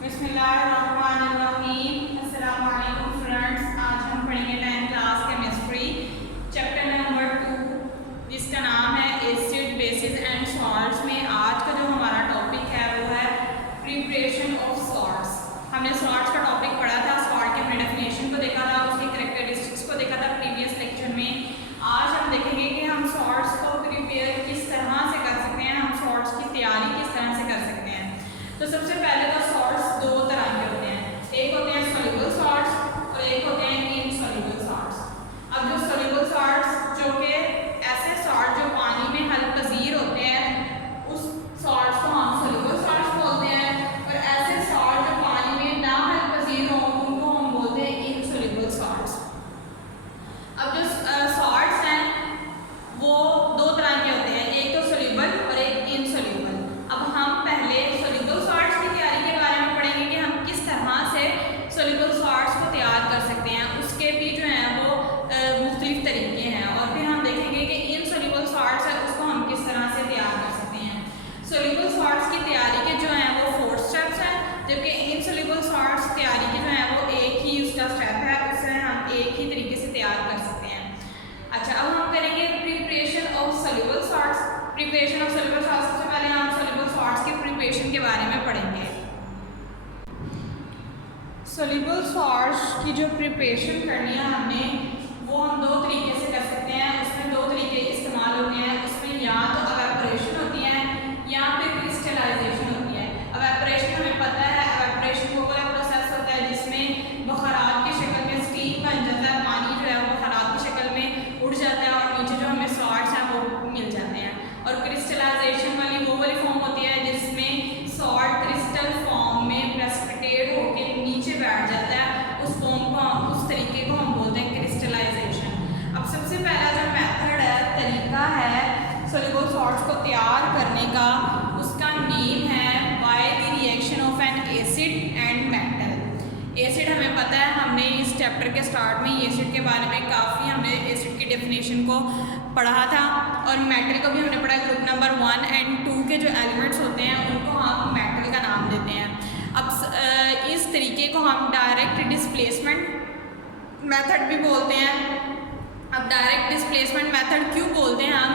बिस्मिल्लाहिर्रहमानिर्रहीम। अस्सलाम वालेकुम स्टूडेंट्स। आज हम पढ़ेंगे 10th class chemistry chapter number 2 जिसका नाम है एसिड बेसिस एंड सॉल्ट्स। में आज का जो हमारा टॉपिक है वो है प्रिपरेशन ऑफ सॉल्ट्स। हमने सॉल्ट्स का टॉपिक पढ़ा था, सॉल्ट के हमने डेफिनेशन को देखा था, उसकी कैरेक्टरिस्टिक्स को देखा था प्रीवियस लेक्चर में। आज हम देखेंगे कि हम सॉल्ट्स को प्रिपेयर किस तरह से कर सकते हैं, हम सॉल्ट्स की तैयारी किस तरह से कर सकते हैं। तो सबसे पहले तो सॉल्ट्स दो तरह के होते हैं, एक होते हैं सोल्यूबल सॉल्ट्स और एक होते हैं इनसोल्यूबल सॉल्ट्स। अब जो सोल्यूबल सॉल्ट्स जो कि ऐसे सॉल्ट जो पानी में हल पजीर होते हैं उस सॉल्ट्स को हम सोल्यूबल सॉल्ट्स बोलते हैं, और ऐसे सॉल्ट जो पानी में ना हल पजीर हो उनको हम बोलते हैं इनसोल्यूबल सॉल्ट्स। अब जो सॉल्ट्स हैं वो दो तरह के होते हैं, एक तो सोल्यूबल और एक इनसोल्यूबल। अब हम पहले सोल्यूबल सॉल्ट्स की तैयारी के बारे में पढ़ेंगे कि हम किस तरह से सोल्यूबल सॉल्ट्स को तैयार कर सकते हैं, उसके भी जो हैं वो मुख्तलिफ तरीके हैं, और फिर हम देखेंगे कि इनसोल्यूबल सॉल्ट्स है उसको हम किस तरह से तैयार कर सकते हैं। सोल्यूबल सॉल्ट्स की तैयारी के जो हैं वो 4 स्टेप्स हैं, जबकि इनसोल्यूबल सॉल्ट्स तैयारी के जो हैं वो एक ही उसका स्टेप है, उससे हम एक ही तरीके से तैयार कर सकते हैं। अच्छा, अब हम करेंगे preparation of soluble salts. Preparation of soluble salts, सबसे पहले हम सोल्यूबल सॉल्ट्स की प्रिपरेशन के बारे में पढ़ेंगे। सोल्यूबल सॉल्ट्स की जो प्रिपरेशन करनी है हमने वो हम दो तरीके से कर सकते हैं, उसमें दो तरीके इस्तेमाल होते हैं। उसमें या तो एवेपोरेशन होती है या फिर क्रिस्टलाइजेशन होती है। एवेपोरेशन हमें पता है, एवेपोरेशन वो वाला प्रोसेस होता है जिसमें बखरात की शक्ल में स्टीम बन जाता है, पानी जो है वो बखरात की शक्ल में उड़ जाता है और नीचे जो हमें सॉल्ट्स हैं वो मिल जाते हैं। और क्रिस्टलाइजेशन वाली वो वाली फॉर्म होती है जिसमें सॉल्ट क्रिस्टल फॉर्म में प्रेसिपिटेट होकर नीचे बैठ जाता है, उस फॉर्म को उस तरीके को हम बोलते हैं क्रिस्टलाइजेशन। अब सबसे पहला जो मेथड है, तरीका है सोल्यूबल सॉल्ट्स को तैयार करने का, उसका नेम है bye the reaction of an acid and metal. Acid हमें पता है, हमने इस चैप्टर के स्टार्ट में एसिड के बारे में काफ़ी हमने एसिड की डेफिनेशन को पढ़ा था, और मेटल को भी हमने पढ़ा। ग्रुप नंबर 1 और 2 के जो एलिमेंट्स होते हैं उनको हम मेटल का नाम देते हैं। अब इस तरीके को हम डायरेक्ट डिस्प्लेसमेंट मेथड भी बोलते हैं। अब डायरेक्ट डिस्प्लेसमेंट मेथड क्यों बोलते हैं हम,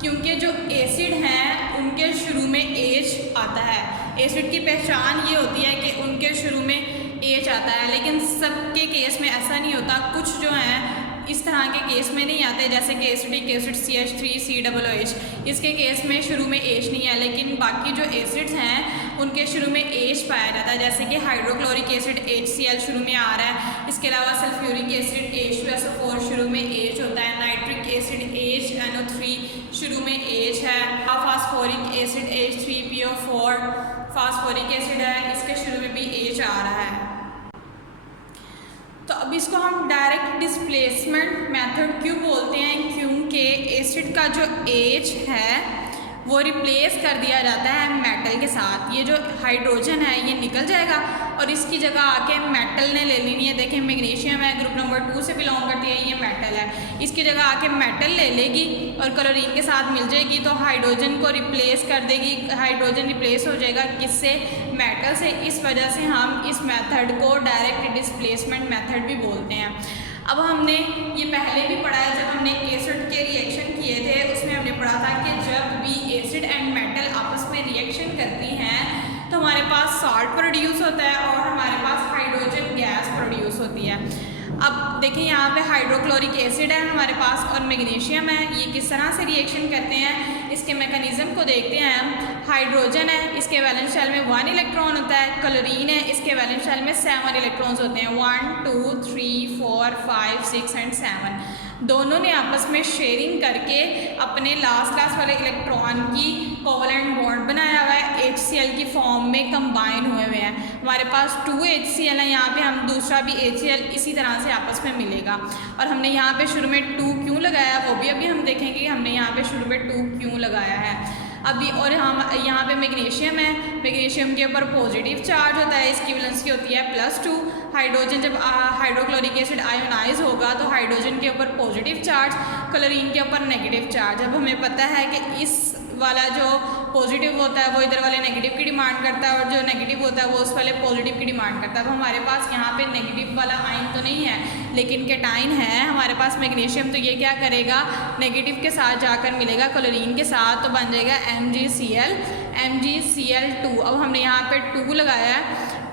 क्योंकि जो एसिड हैं उनके शुरू में एच आता है। एसिड की पहचान ये होती है कि उनके शुरू में एच आता है, लेकिन सबके केस में ऐसा नहीं होता। कुछ जो हैं इस तरह के केस में नहीं आते, जैसे कि एसिडिक एसिड CH3COOH, इसके केस में शुरू में एच नहीं है, लेकिन बाकी जो एसिड्स हैं उनके शुरू में एच पाया जाता है। जैसे कि हाइड्रोक्लोरिक एसिड HCl शुरू में आ रहा है, इसके अलावा सल्फ्यूरिक एसिड H2SO4 शुरू में एच होता है, नाइट्रिक एसिड HNO3 शुरू में एच है, phosphoric acid H3PO4 phosphoric acid है, इसके शुरू में भी एच आ रहा है। तो अब इसको हम डायरेक्ट डिस्प्लेसमेंट मेथड क्यों बोलते हैं, क्योंकि एसिड का जो एच है वो रिप्लेस कर दिया जाता है मेटल के साथ। ये जो हाइड्रोजन है ये निकल जाएगा और इसकी जगह आके मेटल ने ले लेनी है। देखें मैग्नीशियम है, ग्रुप नंबर 2 से बिलोंग करती है, ये मेटल है, इसकी जगह आके मेटल ले लेगी और क्लोरीन के साथ मिल जाएगी, तो हाइड्रोजन को रिप्लेस कर देगी। हाइड्रोजन रिप्लेस हो जाएगा किससे, मेटल से। इस वजह से हम इस मेथड को डायरेक्ट डिस्प्लेसमेंट मेथड भी बोलते हैं। अब हमने ये पहले भी पढ़ा है, जब हमने एसिड के रिएक्शन किए थे उसमें हमने पढ़ा था कि जब भी एसिड एंड मेटल आपस में रिएक्शन करती हैं तो हमारे पास सॉल्ट प्रोड्यूस होता है और हमारे पास हाइड्रोजन गैस प्रोड्यूस होती है। अब देखिए यहाँ पे हाइड्रोक्लोरिक एसिड है हमारे पास और मैग्नीशियम है, ये किस तरह से रिएक्शन करते हैं इसके मैकेनिज्म को देखते हैं हम। हाइड्रोजन है, इसके वैलेंस शेल में 1 इलेक्ट्रॉन होता है, क्लोरीन है, इसके वैलेंस शेल में 7 इलेक्ट्रॉन्स होते हैं, 1 2 3 4 5 6 और 7। दोनों ने आपस में शेयरिंग करके अपने लास्ट वाले इलेक्ट्रॉन की कोवलेंट बॉन्ड बनाया हुआ है, HCl की फॉर्म में कंबाइन हुए हुए हैं। हमारे पास 2 HCl है, यहाँ पे हम दूसरा भी HCl इसी तरह से आपस में मिलेगा। और हमने यहाँ पे शुरू में 2 क्यों लगाया वो भी अभी हम देखेंगे कि हमने यहाँ पे शुरू में 2 क्यों लगाया है अभी। और हम यहाँ पे मैग्नीशियम है, मैग्नीशियम के ऊपर पॉजिटिव चार्ज होता है, इसकी वैलेंसी होती है +2। हाइड्रोजन जब हाइड्रोक्लोरिक एसिड आयोनाइज होगा तो हाइड्रोजन के ऊपर पॉजिटिव चार्ज, क्लोरीन के ऊपर नेगेटिव चार्ज। अब हमें पता है कि इस वाला जो पॉजिटिव होता है वो इधर वाले नेगेटिव की डिमांड करता है, और जो नेगेटिव होता है वो उस वाले पॉजिटिव की डिमांड करता है। अब हमारे पास यहाँ पे नेगेटिव वाला आयन तो नहीं है, लेकिन कैटाइन है हमारे पास मैग्नीशियम, तो ये क्या करेगा, नेगेटिव के साथ जाकर मिलेगा क्लोरीन के साथ, तो बन जाएगा MgCl2। अब हमने यहाँ पे 2 लगाया है।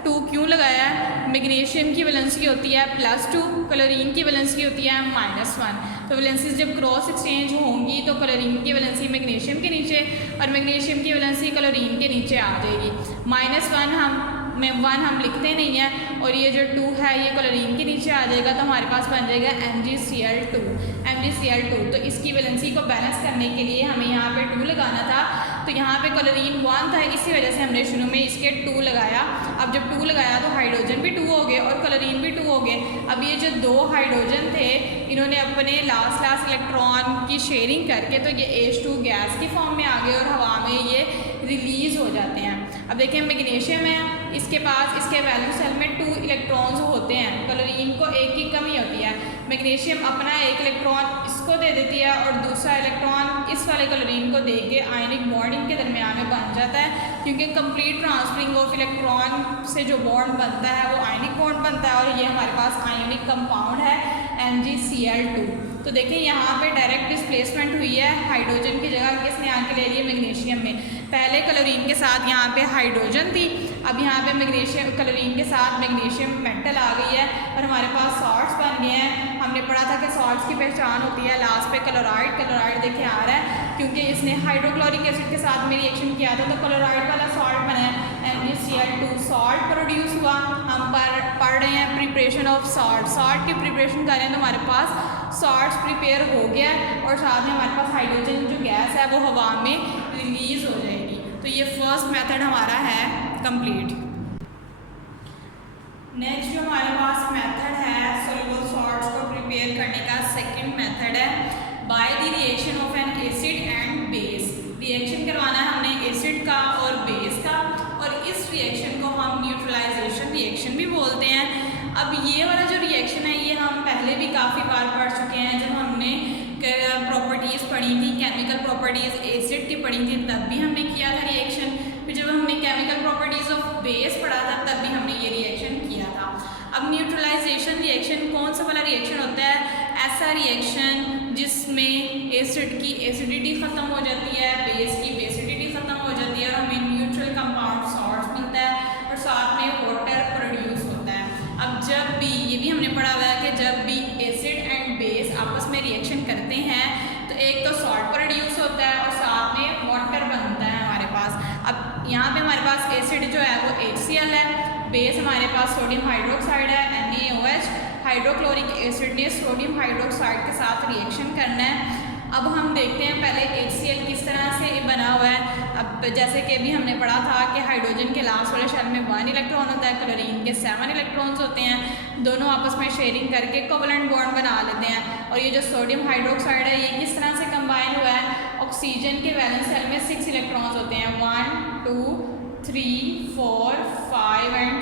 2 क्यों लगाया है? मैग्नीशियम की वैलेंसी होती है +2, क्लोरीन की वैलेंसी होती है -1। तो वैलेंसीज जब क्रॉस एक्सचेंज होंगी तो क्लोरीन की वैलेंसी मैग्नीशियम के नीचे और मैग्नीशियम की वैलेंसी क्लोरीन के नीचे आ जाएगी। -1 हम लिखते नहीं हैं, और ये जो 2 है ये क्लोरीन के नीचे आ जाएगा, तो हमारे पास बन जाएगा MgCl2। तो इसकी वैलेंसी को बैलेंस करने के लिए हमें यहाँ पे 2 लगाना था, तो यहाँ पे क्लोरीन 1 था, इसी वजह से हमने शुरू में इसके 2 लगाया। अब जब 2 लगाया तो हाइड्रोजन भी 2 हो गए और क्लोरीन भी 2 हो गए। अब ये जो 2 हाइड्रोजन थे इन्होंने अपने लास्ट इलेक्ट्रॉन की शेयरिंग करके तो ये H2 गैस की फॉर्म में आ गए और हवा में ये रिलीज़ हो जाते हैं। अब देखिए मैग्नीशियम है, इसके पास इसके वैलेंस शेल में 2 इलेक्ट्रॉन्स होते हैं, क्लोरीन को 1 की कमी होती है। मैग्नीशियम अपना 1 इलेक्ट्रॉन इसको दे देती है और दूसरा इलेक्ट्रॉन इस वाले क्लोरीन को दे के आयनिक बॉन्ड इनके दरमियान में बन जाता है, क्योंकि कंप्लीट ट्रांसफरिंग ऑफ इलेक्ट्रॉन से जो बॉन्ड बनता है वो आयनिक बॉन्ड बनता है, और ये हमारे पास आयनिक कंपाउंड है MgCl2। तो देखिए यहाँ पे डायरेक्ट डिस्प्लेसमेंट हुई है, हाइड्रोजन की जगह किसने आके ले लिया, मैग्नीशियम में। पहले क्लोरीन के साथ यहाँ पे हाइड्रोजन थी, अब यहाँ पे मैग्नीशियम क्लोरीन के साथ मैग्नीशियम मेटल आ गई है और हमारे पास सॉल्ट्स बन गए हैं। हमने पढ़ा था कि सॉल्ट्स की पहचान होती है लास्ट पे क्लोराइड देखिए आ रहा है, क्योंकि इसने हाइड्रोक्लोरिक एसिड के साथ में रिएक्शन किया था, तो क्लोराइड वाला सॉल्ट बना है MgCl2। सॉल्ट प्रोड्यूस हुआ। हम पढ़ रहे हैं प्रिपरेशन ऑफ सॉल्ट की प्रिपरेशन कर रहे हैं, तो हमारे पास सॉल्ट्स प्रिपेयर हो गया और साथ में हमारे पास हाइड्रोजन जो गैस है वो हवा में रिलीज हो जाएगी। तो ये फर्स्ट मेथड हमारा है कंप्लीट। नेक्स्ट जो हमारे पास मेथड है सोल्यूबल सॉल्ट्स को प्रिपेयर करने का, सेकंड मेथड है bye the reaction of an acid and base. Reaction करवाना है हमने एसिड का और बेस का, और इस रिएक्शन को हम न्यूट्रलाइजेशन रिएक्शन भी बोलते हैं। अब ये वाला जो रिएक्शन है ये हम पहले भी काफ़ी बार पढ़ चुके हैं, जब हमने प्रॉपर्टीज़ पढ़ी थी, केमिकल प्रॉपर्टीज़ एसिड की पढ़ी थी, तब भी हमने किया था रिएक्शन। फिर जब हमने केमिकल प्रॉपर्टीज़ ऑफ बेस पढ़ा था तब भी हमने ये रिएक्शन किया था। अब न्यूट्रलाइजेशन रिएक्शन कौन सा वाला रिएक्शन होता है? ऐसा रिएक्शन जिसमें एसिड की एसिडिटी ख़त्म हो जाती है, बेस की बेसिडिटी ख़त्म हो जाती है और हमें न्यूट्रल कंपाउंड सॉल्ट मिलता है और साथ में वाटर प्रोड्यूस होता है। अब जब भी, ये भी हमने पढ़ा हुआ है कि जब भी एसिड एंड बेस आपस में रिएक्शन करते हैं तो एक तो सॉल्ट प्रोड्यूस होता है और साथ में वाटर बनता है हमारे पास। अब यहाँ पे हमारे पास एसिड जो है वो HCl है, बेस हमारे पास सोडियम हाइड्रोक्साइड है NaOH। हाइड्रोक्लोरिक एसिड ने सोडियम हाइड्रोक्साइड के साथ रिएक्शन करना है। अब हम देखते हैं पहले HCl किस तरह से बना हुआ है। अब जैसे कि अभी हमने पढ़ा था कि हाइड्रोजन के लास्ट वाले शेल में 1 इलेक्ट्रॉन होता है, क्लोरीन के 7 इलेक्ट्रॉन्स होते हैं, दोनों आपस में शेयरिंग करके कोवलेंट बॉन्ड बना लेते हैं। और ये जो सोडियम हाइड्रोक्साइड है ये किस तरह से कंबाइन हुआ है? ऑक्सीजन के वैलेंस शेल में 6 इलेक्ट्रॉन्स होते हैं, 1 2 3 4 5 एंड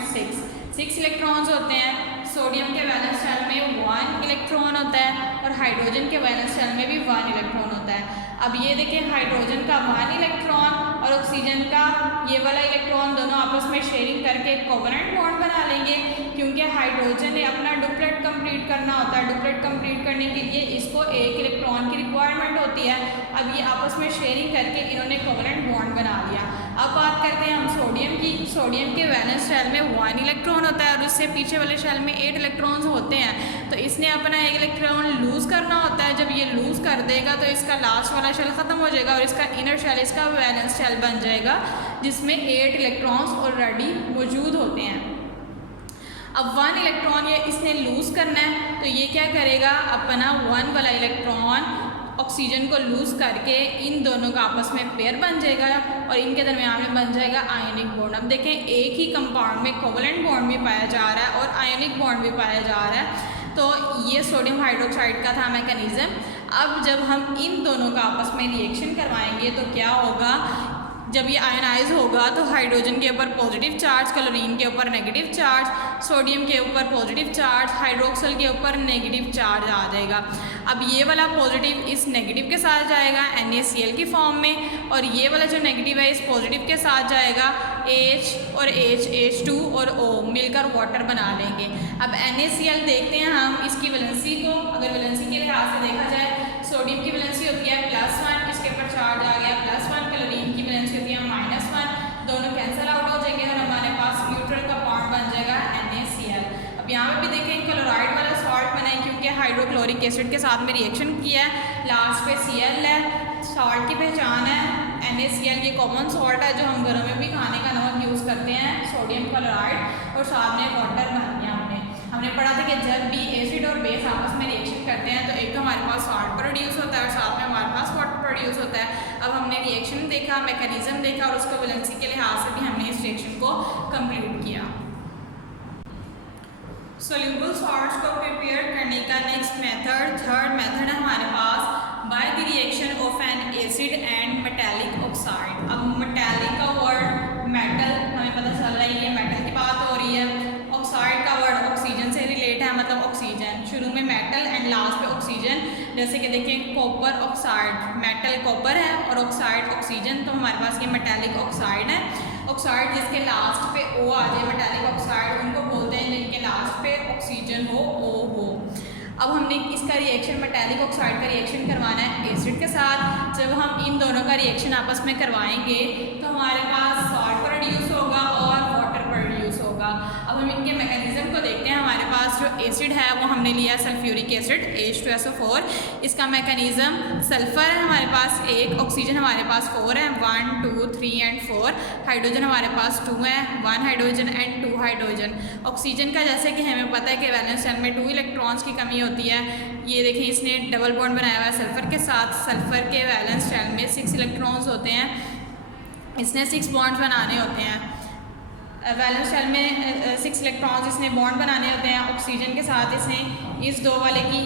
6 इलेक्ट्रॉन्स होते हैं। सोडियम के वैलेंस शेल में 1 इलेक्ट्रॉन होता है और हाइड्रोजन के वैलेंस शेल में भी 1 इलेक्ट्रॉन होता है। अब ये देखें, हाइड्रोजन का 1 इलेक्ट्रॉन और ऑक्सीजन का ये वाला इलेक्ट्रॉन दोनों आपस में शेयरिंग करके कोवलेंट बॉन्ड बना लेंगे, क्योंकि हाइड्रोजन ने अपना डुप्लेट कंप्लीट करना होता है। डुप्लेट कंप्लीट करने के लिए इसको 1 इलेक्ट्रॉन की रिक्वायरमेंट होती है। अब ये आपस में शेयरिंग करके इन्होंने कोवलेंट बॉन्ड बना लिया। अब बात करते हैं हम सोडियम की। सोडियम के वैलेंस शेल में 1 इलेक्ट्रॉन होता है और उससे पीछे वाले शेल में 8 इलेक्ट्रॉन्स होते हैं, तो इसने अपना 1 इलेक्ट्रॉन लूज़ करना होता है। जब ये लूज़ कर देगा तो इसका लास्ट वाला शेल ख़त्म हो जाएगा और इसका इनर शेल, इसका वैलेंस शेल बन जाएगा जिसमें 8 इलेक्ट्रॉन्स ऑलरेडी मौजूद होते हैं। अब 1 इलेक्ट्रॉन ये इसने लूज़ करना है, तो ये क्या करेगा, अपना 1 वाला इलेक्ट्रॉन ऑक्सीजन को लूज़ करके इन दोनों का आपस में पेयर बन जाएगा और इनके दरमियान में बन जाएगा आयनिक बॉन्ड। अब देखें, एक ही कंपाउंड में कोवलेंट बॉन्ड भी पाया जा रहा है और आयनिक बॉन्ड भी पाया जा रहा है। तो ये सोडियम हाइड्रोक्साइड का था मैकेनिज़्म। अब जब हम इन दोनों का आपस में रिएक्शन करवाएंगे तो क्या होगा, जब ये आयनाइज होगा तो हाइड्रोजन के ऊपर पॉजिटिव चार्ज, क्लोरीन के ऊपर नेगेटिव चार्ज, सोडियम के ऊपर पॉजिटिव चार्ज, हाइड्रोक्सल के ऊपर नेगेटिव चार्ज आ जाएगा। अब ये वाला पॉजिटिव इस नेगेटिव के साथ जाएगा NaCl की फॉर्म में, और ये वाला जो नेगेटिव है इस पॉजिटिव के साथ जाएगा H और H, H2 और O मिलकर वाटर बना लेंगे। अब NaCl देखते हैं हम इसकी वैलेंसी को। अगर वैलेंसी के लिहाज से देखा जाए, सोडियम की वैलेंसी होती है +1, इसके ऊपर चार्ज आ गया +1, क्लोरीन की वैलेंसी होती है -1, दोनों कैंसिल आउट हो जाएंगे और हमारे पास न्यूट्रल का बॉन्ड बन जाएगा NaCl। अब यहाँ पे भी देखें क्लोराइड वाला सॉल्ट बना है क्योंकि हाइड्रोक्लोरिक एसिड के साथ में रिएक्शन किया है, लास्ट पे Cl है। सॉल्ट की पहचान है NaCl, ये कॉमन सॉल्ट है जो हम घरों में भी खाने का नमक यूज़ करते हैं, सोडियम क्लोराइड, और साथ में वाटर बन गया। हमने पढ़ा था कि जब भी एसिड और बेस आपस में रिएक्शन करते हैं तो एक तो हमारे पास सॉल्ट प्रोड्यूस होता है और साथ में हमारे पास वाटर प्रोड्यूस होता है। अब हमने रिएक्शन देखा, मैकेनिज्म देखा और उसको वैलेंसी के लिहाज से भी हमने इस रिएक्शन को कंप्लीट किया। सोल्यूबल सॉल्ट्स को प्रिपेयर करने का नेक्स्ट मेथड, थर्ड मेथड है हमारे पास by the reaction of an acid and metallic oxide. अब मेटालिक का वर्ड मेटल, हमें पता चल रहा है ये मेटल की बात हो रही है। ऑक्साइड का वर्ड ऑक्सीजन से रिलेट है, मतलब ऑक्सीजन, शुरू में मेटल एंड लास्ट पे ऑक्सीजन। जैसे कि देखें कॉपर ऑक्साइड, मेटल कॉपर है और ऑक्साइड ऑक्सीजन, तो हमारे पास ये मेटालिक ऑक्साइड है। ऑक्साइड जिसके लास्ट पे O आ जाए, मेटालिक ऑक्साइड उनको बोलते हैं जिनके लास्ट पे ऑक्सीजन हो, O हो। अब हमने इसका रिएक्शन, मेटालिक ऑक्साइड का रिएक्शन करवाना है एसिड के साथ। जब हम इन दोनों का रिएक्शन आपस में करवाएंगे तो हमारे पास सॉल्ट प्रोड्यूस होगा और वाटर प्रोड्यूस होगा। अब हम इनके मैकेनिज्म को देखते हैं। हमारे पास जो एसिड है वो हमने लिया सल्फ्यूरिक एसिड H2SO4। इसका मैकेनिज्म सल्फर है हमारे पास 1, ऑक्सीजन हमारे पास 4 है, 1 2 3 एंड 4, हाइड्रोजन हमारे पास 2 है, 1 हाइड्रोजन एंड 2 हाइड्रोजन। ऑक्सीजन का जैसे कि हमें पता है कि वैलेंस शेल में 2 इलेक्ट्रॉन्स की कमी होती है। ये देखें इसने डबल बॉन्ड बनाया हुआ है सल्फर के साथ। सल्फर के वैलेंस शेल में 6 इलेक्ट्रॉन्स होते हैं, इसने 6 बॉन्ड्स बनाने होते हैं। वैलेंस शेल में 6 इलेक्ट्रॉन्स इसने बॉन्ड बनाने होते हैं। ऑक्सीजन के साथ इसने इस 2 वाले की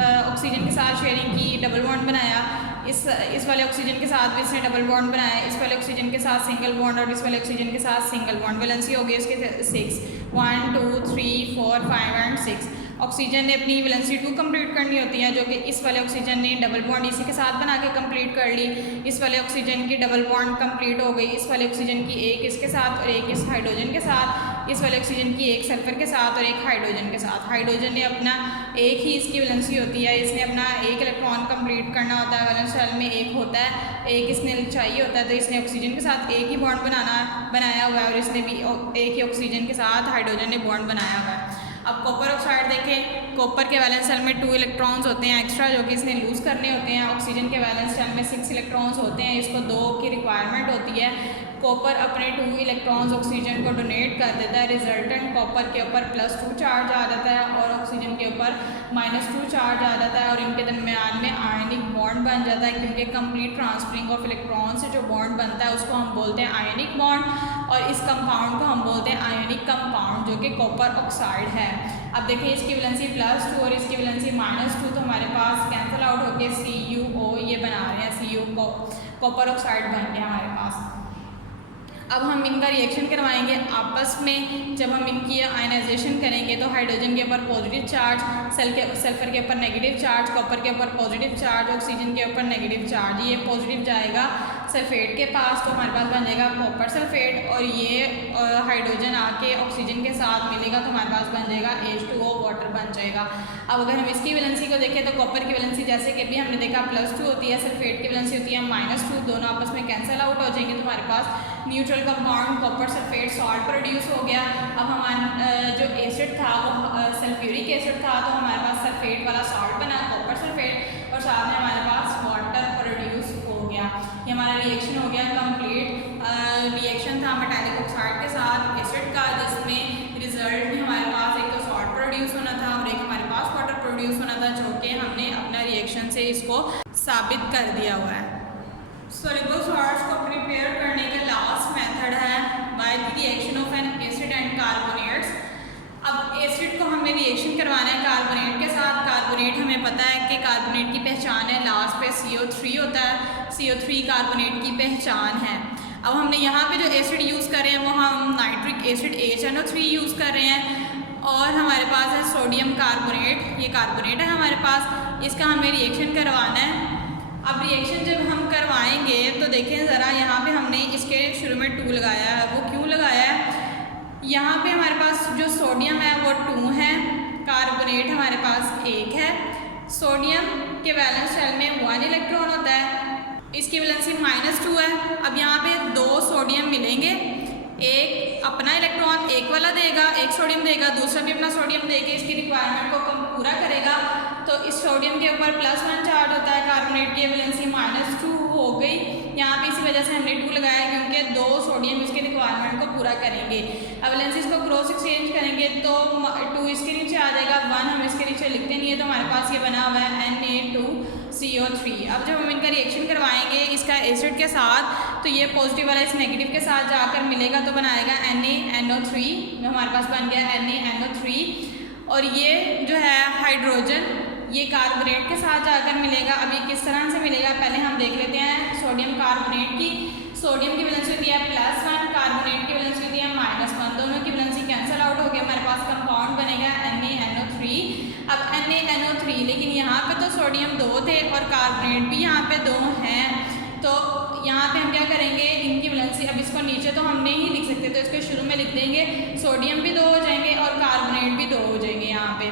ऑक्सीजन के साथ शेयरिंग की, डबल बॉन्ड बनाया। इस वाले ऑक्सीजन के साथ भी इसने डबल बॉन्ड बनाया, इस वाले ऑक्सीजन के साथ सिंगल बॉन्ड और इस वाले ऑक्सीजन के साथ सिंगल बॉन्ड। वैलेंसी हो गई इसके 6, 1 2 3 4 5 एंड 6। ऑक्सीजन ने अपनी वैलेंसी 2 कंप्लीट करनी होती है, जो कि इस वाले ऑक्सीजन ने डबल बॉन्ड इसी के साथ बना के कंप्लीट कर ली। इस वाले ऑक्सीजन की डबल बॉन्ड कंप्लीट हो गई, इस वाले ऑक्सीजन की एक इसके साथ और एक इस हाइड्रोजन के साथ, इस वाले ऑक्सीजन की एक सल्फर के साथ और एक हाइड्रोजन के साथ। हाइड्रोजन ने अपना एक ही इसकी वैलेंसी होती है, इसने अपना एक इलेक्ट्रॉन कंप्लीट करना होता है। वैलेंस शेल में एक होता है, एक इसने चाहिए होता है, तो इसने ऑक्सीजन के साथ एक ही बॉन्ड बनाया हुआ है और इसने भी एक ही ऑक्सीजन के साथ हाइड्रोजन ने बॉन्ड बनाया हुआ है। अब कॉपर ऑक्साइड देखें, कॉपर के वैलेंस शेल में 2 इलेक्ट्रॉन्स होते हैं एक्स्ट्रा, जो कि इसने लूज़ करने होते हैं। ऑक्सीजन के वैलेंस शेल में 6 इलेक्ट्रॉन्स होते हैं, इसको 2 की रिक्वायरमेंट होती है। कॉपर अपने 2 इलेक्ट्रॉन्स ऑक्सीजन को डोनेट कर देता है, रिजल्टेंट कॉपर के ऊपर +2 चार्ज आ जाता है और ऑक्सीजन के ऊपर -2 चार्ज आ जाता है और इनके दरमियान में आयनिक बॉन्ड बन जाता है, क्योंकि कंप्लीट ट्रांसफरिंग ऑफ इलेक्ट्रॉन से जो बॉन्ड बनता है उसको हम बोलते हैं आयनिक बॉन्ड और इस कंपाउंड को हम बोलते हैं आयनिक कंपाउंड, जो कि कॉपर ऑक्साइड है। अब देखिए इसकी वैलेंसी +2 और इसकी वैलेंसी -2, तो हमारे पास कैंसिल आउट होकर CuO ये बना रहे हैं, Cu कॉपर ऑक्साइड बन गया हमारे पास। अब हम इनका रिएक्शन करवाएंगे आपस में। जब हम इनकी आयनाइजेशन करेंगे तो हाइड्रोजन के ऊपर पॉजिटिव चार्ज, सल्फर के ऊपर नेगेटिव चार्ज, कॉपर के ऊपर पॉजिटिव चार्ज, ऑक्सीजन के ऊपर नेगेटिव चार्ज। ये पॉजिटिव जाएगा सल्फेट के पास, तो हमारे पास बन जाएगा कॉपर सल्फेट और ये हाइड्रोजन आके ऑक्सीजन के साथ मिलेगा तो हमारे पास बन जाएगा H2O वाटर बन जाएगा। अब अगर हम इसकी वैलेंसी को देखें तो कॉपर की वैलेंसी जैसे कि भी हमने देखा +2 होती है, सल्फेट की वैलेंसी होती है -2, दोनों आपस में कैंसिल आउट हो जाएंगे तो हमारे पास neutral compound copper sulphate salt produce हो गया। अब हमारा जो एसिड था वो सल्फ्यूरिक एसिड था, तो हमारे पास सल्फेट वाला सॉल्ट बना कॉपर सल्फेट और साथ में हमारे पास वाटर प्रोड्यूस हो गया। ये हमारा रिएक्शन हो गया कंप्लीट। रिएक्शन था मेटालिक ऑक्साइड के साथ एसिड का, जिसमें रिजल्ट में हमारे पास एक तो सॉल्ट प्रोड्यूस होना था और एक हमारे पास वाटर प्रोड्यूस होना था, जो कि हमने अपना रिएक्शन से इसको साबित कर दिया हुआ है। सोल्यूबल सॉल्ट्स को प्रिपेयर करने का लास्ट मेथड है bye the reaction of an acid and carbonates. अब एसिड को हमें रिएक्शन करवाना है कार्बोनेट के साथ। कार्बोनेट हमें पता है कि कार्बोनेट की पहचान है लास्ट पे CO3 होता है, CO3 कार्बोनेट की पहचान है। अब हमने यहाँ पे जो एसिड यूज़ कर रहे हैं वो हम नाइट्रिक एसिड HNO3 यूज़ कर रहे हैं और हमारे पास है सोडियम कार्बोनेट, ये कार्बोनेट है हमारे पास, इसका हमें रिएक्शन करवाना है। अब रिएक्शन जब हम करवाएंगे तो देखें ज़रा, यहाँ पे हमने इसके शुरू में 2 लगाया है, वो क्यों लगाया है? यहाँ पे हमारे पास जो सोडियम है वो 2 है, कार्बोनेट हमारे पास 1 है। सोडियम के वैलेंस शेल में 1 इलेक्ट्रॉन होता है, इसकी वैलेंसी -2 है। अब यहाँ पे 2 सोडियम मिलेंगे, एक अपना इलेक्ट्रॉन एक वाला देगा, एक सोडियम देगा, दूसरा भी अपना सोडियम देके इसकी रिक्वायरमेंट को पूरा करेगा। तो इस सोडियम के ऊपर +1 चार्ज होता है, कार्बोनेट की वैलेंसी -2 हो गई। यहाँ पे इसी वजह से हमने 2 लगाया क्योंकि 2 सोडियम इसकी रिक्वायरमेंट को पूरा करेंगे। अब वैलेंसीज को क्रॉस एक्सचेंज करेंगे तो 2 इसके नीचे आ जाएगा, 1 हम इसके नीचे लिखते नहीं है, तो हमारे पास ये बना हुआ है Na2CO3। अब जब हम इनका रिएक्शन करवाएंगे इसका एसिड के साथ तो ये पॉजिटिव वाला इस नेगेटिव के साथ जाकर मिलेगा तो बनाएगा NaNO3, जो हमारे पास बन गया NaNO3। और ये जो है हाइड्रोजन ये कार्बोनेट के साथ जाकर मिलेगा। अब ये किस तरह से मिलेगा पहले हम देख लेते हैं सोडियम कार्बोनेट की। सोडियम की वैलेंसी होती है +1, कार्बोनेट की वैलेंसी होती है -1, दोनों की वैलेंसी कैंसिल आउट हो गया, हमारे पास कंपाउंड बनेगा NaNO3। अब NaNO3, लेकिन यहाँ पे तो सोडियम 2 थे और कार्बोनेट भी यहाँ पे 2 हैं, तो यहाँ पे हम क्या करेंगे, इनकी वैलेंसी, अब इसको नीचे तो हम नहीं लिख सकते तो इसको शुरू में लिख देंगे, सोडियम भी 2 हो जाएंगे और कार्बोनेट भी 2 हो जाएंगे यहाँ पे।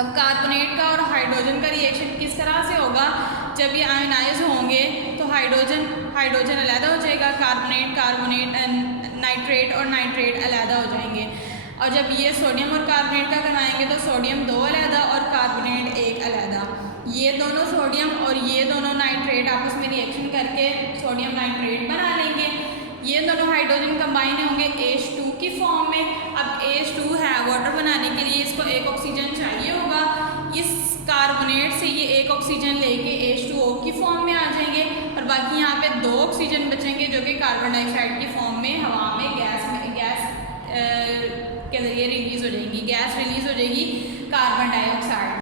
अब कार्बोनेट का और हाइड्रोजन का रिएक्शन किस तरह से होगा, जब ये आयनाइज होंगे तो हाइड्रोजन अलग हो जाएगा, कार्बोनेट नाइट्रेट और नाइट्रेट अलग हो जाएंगे। और जब ये सोडियम और कार्बोनेट का करवाएंगे तो सोडियम 2 अलग और कार्बोनेट 1 अलग। ये दोनों सोडियम और ये दोनों नाइट्रेट आपस में रिएक्शन करके सोडियम नाइट्रेट बना लेंगे। ये दोनों हाइड्रोजन कंबाइन होंगे H2 की फॉर्म में। अब H2 है, वाटर बनाने के लिए इसको 1 ऑक्सीजन चाहिए होगा, इस कार्बोनेट से ये 1 ऑक्सीजन लेके H2O की फॉर्म में आ जाएंगे और बाकी यहाँ पे 2 ऑक्सीजन बचेंगे जो कि कार्बन डाइऑक्साइड की फॉर्म में हवा में गैस के जरिए रिलीज हो जाएंगी, गैस रिलीज हो जाएगी कार्बन डाइऑक्साइड